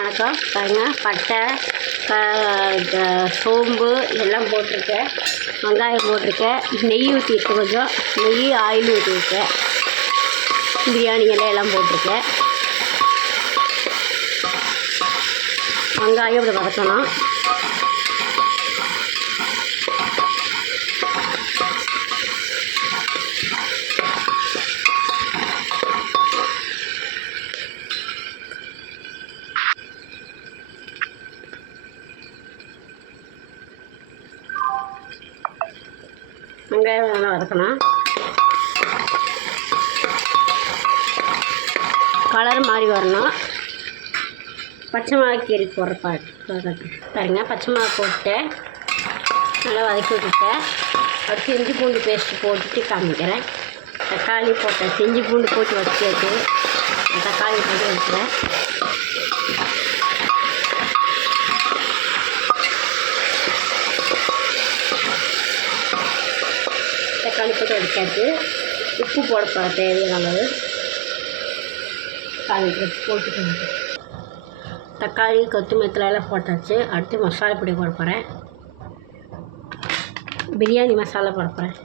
வணக்கம். பாருங்கள், பட்டை சோம்பு எல்லாம் போட்டிருக்கேன், வெங்காயம் போட்டிருக்கேன், நெய் ஊற்றிட்டு கொஞ்சம் நெய் ஆயில் ஊற்றிருக்கேன், பிரியாணி எல்லாம் போட்டிருக்கேன். வெங்காயம் இப்படி வதக்கணும். வெங்காயம் நல்லா வதக்கணும். கலர் மாறி வரணும். பச்சை மிளகா கீரி போடுற பாருங்க. பச்சை மிளகா போட்டு நல்லா வதக்கி விட்டுட்டேன். அடுத்து இஞ்சி பூண்டு பேஸ்ட்டு போட்டுட்டு காமிக்கிறேன். தக்காளி போட்டேன், இஞ்சி பூண்டு போட்டு வச்சுட்டு தக்காளி போட்டு வச்சுக்கிறேன். தக்காளி போட்டு எடுத்தாச்சு. உப்பு போட தேவையான அளவு போட்டுட்டு தக்காளி கொத்தமல்லி எல்லாம் போட்டாச்சு. அடுத்து மசாலா பொடி போட போகிறேன். பிரியாணி மசாலா போட போகிறேன்.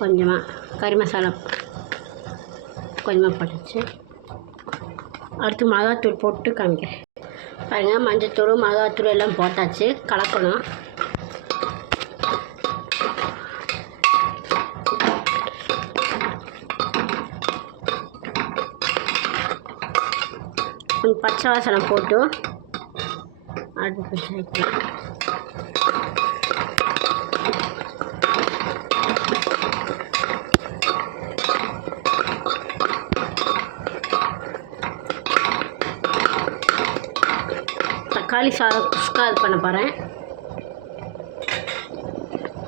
கொஞ்சமாக கறி மசாலா கொஞ்சமாக போட்டாச்சு. அடுத்து மிளகாத்தூள் போட்டு காமிக்கிறேன். பாருங்கள், மஞ்சத்தூள் மிளகாத்தூள் எல்லாம் போட்டாச்சு. கலக்கணும். கொஞ்சம் பச்சை வாசனை போட்டு அடுப்பு வைக்கலாம். தக்காளி சாதம் குஸ்கா இது பண்ண போகிறேன்.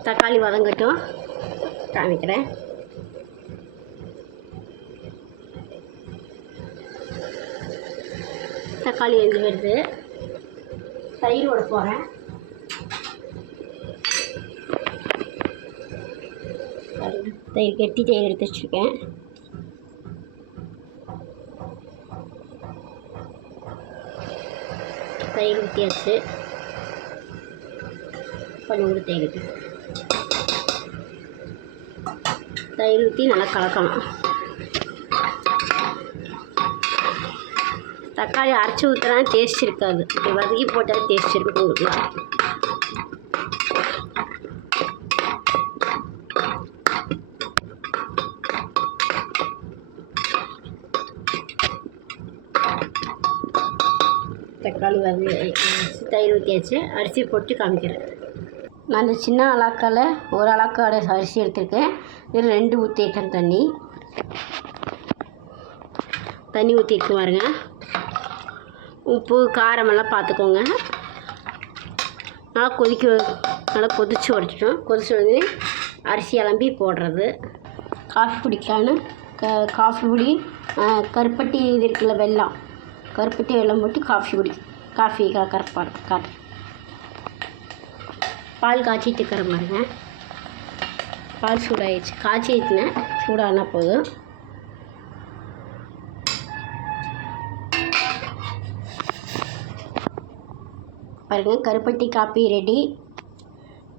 தக்காளி வதங்கட்டும், காமிக்கிறேன். தக்காளி எந்த வருது. தயிர் விட போகிறேன். தயிர் கெட்டி தயிர் எடுத்து வச்சுருக்கேன். தயிர் ஊற்றியாச்சு. கொஞ்சம் கூட தயிர் ஊற்றி நல்லா கலக்கணும். தக்காளி அரைச்சி ஊற்றினா டேஸ்ட் இருக்காது. இப்படி வதக்கி போட்டால் டேஸ்ட் இருக்கும். உங்களுக்கு தக்காளி தயிர் ஊற்றியாச்சு. அரிசி போட்டு காமிக்கிறேன். நான் இந்த சின்ன அலாக்கால் ஒரு அலாக்காட அரிசி எடுத்துருக்கேன். இதில் 2 ஊற்றிருக்கேன். தண்ணி ஊற்றிருக்கு பாருங்க. உப்பு காரமெல்லாம் பார்த்துக்கோங்க. நல்லா கொதித்து உடச்சிட்டோம். கொதிச்சு வந்து அரிசி அலம்பி போடுறது. காஃபி குடிக்கலான்னு காஃபி பொடி கருப்பட்டி இது இருக்குல்ல, வெல்லம், கருப்பட்டி வெல்லம் போட்டு காஃபி கருப்பாடு காட்டு பால் காய்ச்சிட்டு இருக்கிற மாதிரிங்க. பால் சூடாகிடுச்சு. காய்ச்சி ஊற்றினேன். சூடானா போதும். பாருங்கள், கருப்பட்டி காப்பி ரெடி.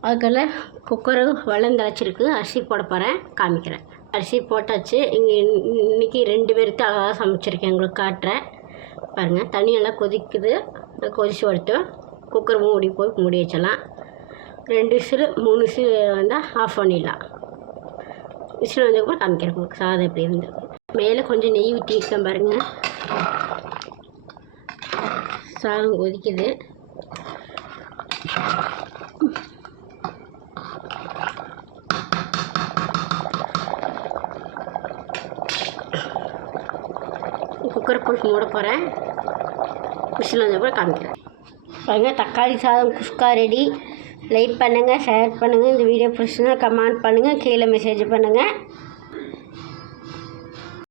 அதுக்குள்ள குக்கரு வளர்ந்தழைச்சிருக்கு. அரிசி போட போகிறேன், காமிக்கிறேன். அரிசி போட்டாச்சு. இன்றைக்கி 2 பேருக்கு அழகாக சமைச்சிருக்கேன், உங்களுக்கு காட்டுறேன். பாருங்கள், தண்ணி நல்லா கொதிக்குது. கொதிச்சு வரட்டும். குக்கர் மூடி வச்சிடலாம். 2 விசில் 3 விசில் வந்தால் ஆஃப் பண்ணிடலாம். விசில் வந்ததுக்கப்புறம் காமிக்கிறேன் உங்களுக்கு சாதம் எப்படி இருந்து. மேலே கொஞ்சம் நெய் ஊற்றிருக்கேன் பாருங்கள். சாதம் கொதிக்குது. குக்கர் போட்டு மூட போகிறேன். விசில் வந்தப்போ காமிக்கிறேன். பாருங்கள், தக்காளி சாதம் குஸ்கா ரெடி. லைக் பண்ணுங்கள், ஷேர் பண்ணுங்கள். இந்த வீடியோ பிடிச்சுன்னா கமெண்ட் பண்ணுங்கள், கீழே மெசேஜ் பண்ணுங்கள்.